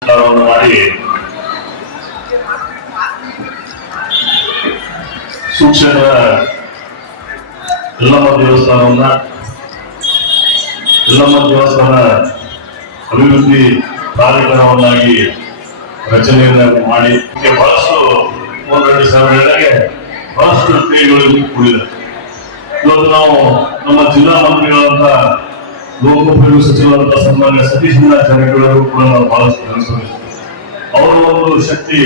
ಮಾಡಿ ಸೂಕ್ಷ್ಮ ಎಲ್ಲಮ್ಮ ದೇವಸ್ಥಾನವನ್ನ ಎಲ್ಲಮ್ಮ ದೇವಸ್ಥಾನ ಅಭಿವೃದ್ಧಿ ಕಾರ್ಯಕ್ರಮವನ್ನಾಗಿ ರಚನೆಯನ್ನ ಮಾಡಿ. ಬಹಳಷ್ಟು ಒಂದೆರಡು ಸಾವಿರಗಳಿಗೆ ಬಹಳಷ್ಟು ಕ್ರಿಯೆಗಳು ಕೂಡಿದೆ. ಇವತ್ತು ನಾವು ನಮ್ಮ ಜಿಲ್ಲಾ ಮಂತ್ರಿಗಳಂತ ಲೋಕೋಪಯೋಗಿ ಸಚಿವರಾದಂತಹ ಸನ್ಮಾನ್ಯ ಸತೀಶ್ ಕುಮಾರ್ ಜಾರಕಿಹೊಳಿ ಕೂಡ ನಾವು ಬಹಳಷ್ಟು ಅವರ ಒಂದು ಶಕ್ತಿ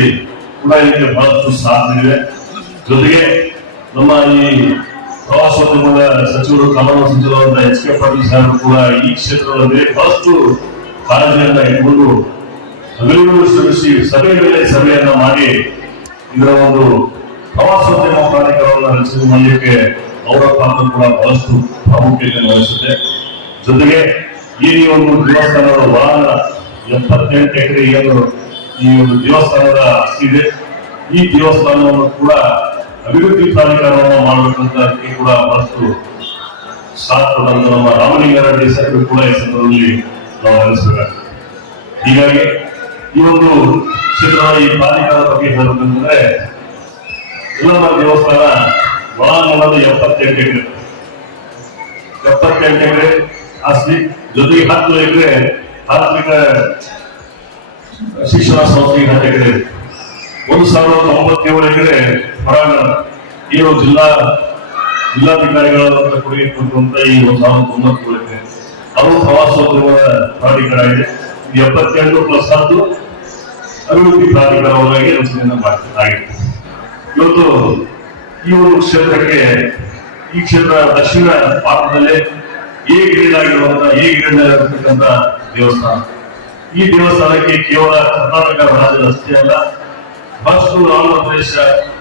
ಕೂಡ ಇದಕ್ಕೆ ಬಹಳಷ್ಟು ಸಾಧ್ಯವಿದೆ ಜೊತೆಗೆ ನಮ್ಮ ಈ ಪ್ರವಾಸೋದ್ಯಮದ ಸಚಿವರು ಕಮಲ ಸಚಿವರಾದ ಎಚ್ ಕೆ ಪಾಟೀಲ್ ಸಾಹೇಬರು ಕೂಡ ಈ ಕ್ಷೇತ್ರದಲ್ಲಿ ಬಹಳಷ್ಟು ಕಾಳಜಿಯನ್ನ ಇಟ್ಕೊಂಡು ಹಗಲಿರುಳು ಶ್ರಮಿಸಿ ಸಭೆ ಮೇಲೆ ಸಭೆಯನ್ನ ಮಾಡಿ ಇದರ ಒಂದು ಪ್ರವಾಸೋದ್ಯಮ ಪ್ರಾಧಿಕಾರವನ್ನು ರಚನೆ ಮಾಡಲಿಕ್ಕೆ ಅವರ ಪಾತ್ರ ಕೂಡ ಬಹಳಷ್ಟು ಪ್ರಾಮುಖ್ಯತೆ ವಹಿಸುತ್ತೆ ಜೊತೆಗೆ ಈ ಒಂದು ದೇವಸ್ಥಾನದ ವಾಹನ ಎಪ್ಪತ್ತೆಂಟು ಎಕರೆ ಏನು ಈ ಒಂದು ದೇವಸ್ಥಾನದ ಇದೆ ಈ ದೇವಸ್ಥಾನವನ್ನು ಕೂಡ ಅಭಿವೃದ್ಧಿ ಪ್ರಾಧಿಕಾರವನ್ನು ಮಾಡಬೇಕಂತ ಕೂಡ ಬಹಳಷ್ಟು ಸಾಥ್ ನಮ್ಮ ರಾಮಲಿಂಗಾರೆಡ್ಡಿ ಸಾಹೇಬರು ಕೂಡ ಈ ಸಂದರ್ಭದಲ್ಲಿ ನಾವು ನೆನೆಸಬೇಕಾಗ್ತದೆ ಹೀಗಾಗಿ ಈ ಒಂದು ಕ್ಷೇತ್ರದ ಈ ಪ್ರಾಧಿಕಾರದ ಬಗ್ಗೆ ಹೇಳಬೇಕಂದ್ರೆ ಇಲ್ಲಮ್ಮ ದೇವಸ್ಥಾನ ಒಳಾಂಗಣದ ಎಪ್ಪತ್ತೆಂಟು ಎಕರೆ. ಎಪ್ಪತ್ತೆಂಟು ಎಕರೆ ಆಸ್ತಿ ಜೊತೆಗೆ ಹತ್ತು ಎಕರೆ ತಾಂತ್ರಿಕ ಶಿಕ್ಷಣ ಸಂಸ್ಥೆಗೆ ಹತ್ತು ಎಕರೆ. ಒಂದು ಸಾವಿರದ ತೊಂಬತ್ತೇಳು ಎಕರೆ ಹೊರಾಂಗಣ ಏನು ಜಿಲ್ಲಾ ಜಿಲ್ಲಾಧಿಕಾರಿಗಳ ಕೊಡುಗೆ ಕೊಟ್ಟಂತ ಈ ಒಂದು ಸಾವಿರದ ಒಂಬತ್ತು ಎಕರೆ ಅವರು ಪ್ರವಾಸೋದ್ಯಮದ ಪ್ರಾಧಿಕಾರ ಇದೆ ಎಪ್ಪತ್ತೆಂಟು ಪ್ಲಸ್ ಹತ್ತು ಅಭಿವೃದ್ಧಿ ಪ್ರಾಧಿಕಾರವಾಗಿ ರಚನೆಯನ್ನು ಮಾಡಲಾಗಿದೆ ಇವತ್ತು ಈ ಒಂದು ಕ್ಷೇತ್ರಕ್ಕೆ ಈ ಕ್ಷೇತ್ರ ದಕ್ಷಿಣ ಭಾರತದಲ್ಲೇ ಎ ಗ್ರೇಡ್ ಈ ಗ್ರೇಡ್ ದೇವಸ್ಥಾನ. ಈ ದೇವಸ್ಥಾನಕ್ಕೆ ಕೇವಲ ಕರ್ನಾಟಕ ರಾಜ್ಯದ ಅಷ್ಟೇ ಅಲ್ಲ, ಬಸ್ಸು ಆಂಧ್ರ ಪ್ರದೇಶ,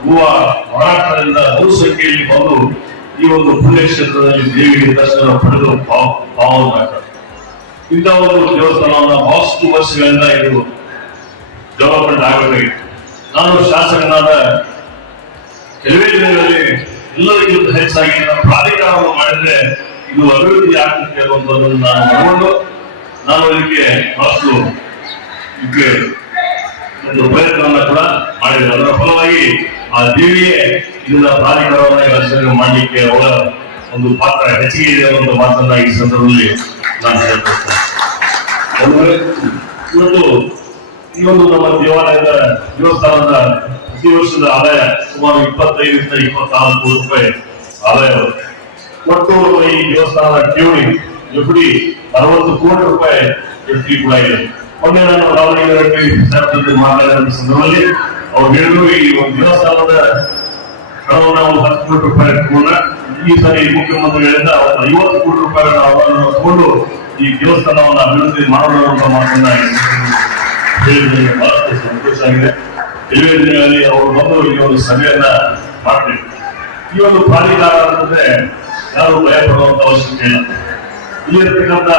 ಗೋವಾ, ಮಹಾರಾಷ್ಟ್ರದಿಂದ ಬಹುಸಂಖ್ಯೆಯಲ್ಲಿ ಬಂದು ಈ ಒಂದು ಪುಣ್ಯ ಕ್ಷೇತ್ರದಲ್ಲಿ ದೇವಿಗೆ ದರ್ಶನ ಪಡೆದು ಪಾವ- ಇಂತಹ ಒಂದು ದೇವಸ್ಥಾನವನ್ನ ಬಹಳಷ್ಟು ವರ್ಷಗಳಿಂದ ಇದು ಡೆವಲಪ್ಮೆಂಟ್ ಆಗಬೇಕಾಗಿತ್ತು. ನಾನು ಶಾಸಕನಾದ ಕೆಲವೇ ದಿನಗಳಲ್ಲಿ ಎಲ್ಲರಿಗಿಂತ ಹೆಚ್ಚಾಗಿ ಪ್ರಾಧಿಕಾರವನ್ನು ಮಾಡಿದ್ರೆ ಇದು ಅಭಿವೃದ್ಧಿ ಆಗ್ತದೆ ಅನ್ನುವಂಥದ್ದನ್ನು ನಾನು ನೋಡಿಕೊಂಡು ನಾನು ಅದಕ್ಕೆ ಬಹಳಷ್ಟು ಒಂದು ಪ್ರಯತ್ನವನ್ನ ಕೂಡ ಮಾಡಿದ್ರು ಅದರ ಫಲವಾಗಿ ಆ ದೇವಿಯೇ ಇದನ್ನ ಪ್ರಾಧಿಕಾರವನ್ನ ರಚನೆ ಮಾಡಲಿಕ್ಕೆ ಅವರ ಒಂದು ಪಾತ್ರ ಹೆಚ್ಚಿಗೆ ಇದೆ ಅನ್ನುವಂಥ ಮಾತನ್ನ ಈ ಸಂದರ್ಭದಲ್ಲಿ ನಾನು ಹೇಳ್ತೇನೆ ಇವತ್ತು ಈ ಒಂದು ನಮ್ಮ ದೇವಾಲಯದ ದೇವಸ್ಥಾನದ ಪ್ರತಿ ವರ್ಷದ ಆದಾಯ ಸುಮಾರು ಇಪ್ಪತ್ತೈದರಿಂದ ಇಪ್ಪತ್ನಾಲ್ಕು ರೂಪಾಯಿ ಆದಾಯ. ಒಟ್ಟು ಈ ದೇವಸ್ಥಾನದ ಠೇವಣಿ, ಎಫ್ಡಿ ಅರವತ್ತು ಕೋಟಿ ರೂಪಾಯಿ ಎಫ್ಡಿ ಕೂಡ ಇದೆ. ಮೊನ್ನೆ ನಾನು ಸಾಹೇಬ್ರ ಜೊತೆ ಮಾತಾಡಿದ ಸಂದರ್ಭದಲ್ಲಿ ಅವ್ರು ಹೇಳಿದ್ರು, ಈ ಒಂದು ದೇವಸ್ಥಾನದ ಹಣವನ್ನು ನಾವು ಹತ್ತು ಕೋಟಿ ರೂಪಾಯಿ ಇಟ್ಕೊಂಡ ಈ ಸರಿ ಮುಖ್ಯಮಂತ್ರಿಗಳಿಂದ ಐವತ್ತು ಕೋಟಿ ರೂಪಾಯಿಗಳ ಹಣವನ್ನು ತಗೊಂಡು ಈ ದೇವಸ್ಥಾನವನ್ನು ಅಭಿವೃದ್ಧಿ ಮಾಡೋಣ ಅಂತ ಮಾತನ್ನ ಹೇಳಿದ್ರೆ ಬಹಳಷ್ಟು ಸಂತೋಷ ಆಗಿದೆ. ದಿನಗಳಲ್ಲಿ ಅವರು ಬಂದು ಈ ಒಂದು ಸಭೆಯನ್ನ ಮಾಡಬೇಕು ಈ ಒಂದು ಪ್ರಾಧಿಕಾರ ಅಂತಂದ್ರೆ ಯಾರು ಭಯ ಪಡುವಂತ ಅವಶ್ಯಕತೆ ಇಲ್ಲ ಇಲ್ಲಿರ್ತಕ್ಕಂಥ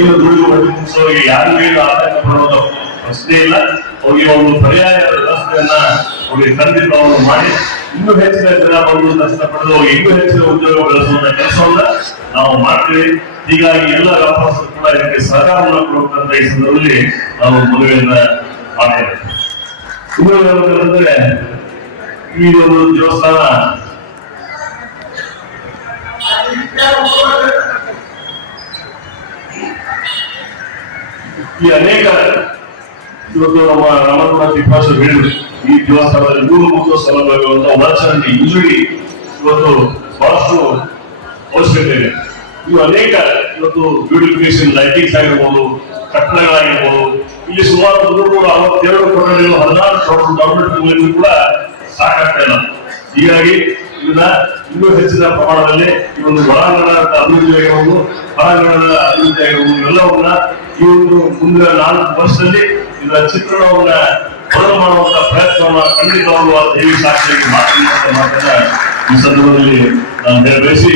ಏನು ದುಡಿದು ಹೊಟ್ಟೆ ತುಂಬಿಸೋರಿಗೆ ಯಾರಿಗೂ ಏನು ಆತಂಕ ಪಡುವಂತ ಪ್ರಶ್ನೆ ಇಲ್ಲ. ಅವರಿಗೆ ಒಂದು ಪರ್ಯಾಯ ವ್ಯವಸ್ಥೆಯನ್ನ ಅವ್ರಿಗೆ ಅವರು ಮಾಡಿ. ಇನ್ನೂ ಹೆಚ್ಚಿನ ಜನ ಬಂದು ನಷ್ಟ ಪಡೆದು ಇನ್ನೂ ಹೆಚ್ಚಿನ ಉದ್ಯೋಗ ಬೆಳೆಸುವಂತ ಕೆಲಸವನ್ನ ನಾವು ಮಾಡ್ತೀವಿ. ಹೀಗಾಗಿ ಎಲ್ಲ ವ್ಯಾಪಾರಸ್ಥರು ಕೂಡ ಇದಕ್ಕೆ ಸಹಕಾರವನ್ನು ಕೊಡುವಂತ ಈ ಸಂದರ್ಭದಲ್ಲಿ ನಾವು ಮದುವೆಯನ್ನ ಮಾಡ್ತೇವೆ. ಇನ್ನೊಂದು ಹೇಳ್ಬೇಕಂದ್ರೆ ಈ ಒಂದು ದೇವಸ್ಥಾನ ಈ ಅನೇಕ ಇವತ್ತು ನಮ್ಮ ರಾಮಪುರ ಟಿಪ್ಪಾಸ ಹೇಳಿದ್ರು ಈ ದೇವಸ್ಥಾನದಲ್ಲಿ ಮೂಲಭೂತ ಸೌಲಭ್ಯಗಳು ಒಳಚರಂಡಿ ಇಂಜುರಿ ಇವತ್ತು ಬಹಳಷ್ಟು ಅವಶ್ಯಕತೆ ಇದೆ ಇವು ಅನೇಕ ಇವತ್ತು ಬ್ಯೂಟಿಫಿಕೇಶನ್ ಲೈಟಿಂಗ್ಸ್ ಆಗಿರ್ಬೋದು, ಕಟ್ಟಡಗಳಾಗಿರ್ಬೋದು, ಇಲ್ಲಿ ಸುಮಾರು ಮುನ್ನೂರ ಅರವತ್ತೆರಡು ಕೋಟಿ ಹದಿನಾರು ಸಾವಿರ ಗವರ್ಮೆಂಟ್ ಕೂಡ ಸಾಕಾಗ್ತಾ ಇಲ್ಲ. ಹೀಗಾಗಿ ಇದನ್ನ ಇನ್ನೂ ಹೆಚ್ಚಿನ ಪ್ರಮಾಣದಲ್ಲಿ ಈ ಒಂದು ಒಳಾಂಗಣ ಅಭಿವೃದ್ಧಿ ಆಗಿರ್ಬೋದು ಹೊರಾಂಗಣದ ಅಭಿವೃದ್ಧಿ ಆಗಿರ್ಬೋದು ಎಲ್ಲವನ್ನ ಈ ಒಂದು ಮುಂದಿನ ನಾಲ್ಕು ವರ್ಷದಲ್ಲಿ ಇದರ ಚಿತ್ರಣವನ್ನ ಹೊರ ಮಾಡುವಂತ ಪ್ರಯತ್ನವನ್ನ ಖಂಡಿತವಾಗುವ ದೇವಿ ಸಾಕ್ಷಿ ಮಾಡ್ತೀನಿ ಅಂತ ಮಾತನ್ನ ಈ ಸಂದರ್ಭದಲ್ಲಿ ನಾನು ಹೇಳಬಯಸಿ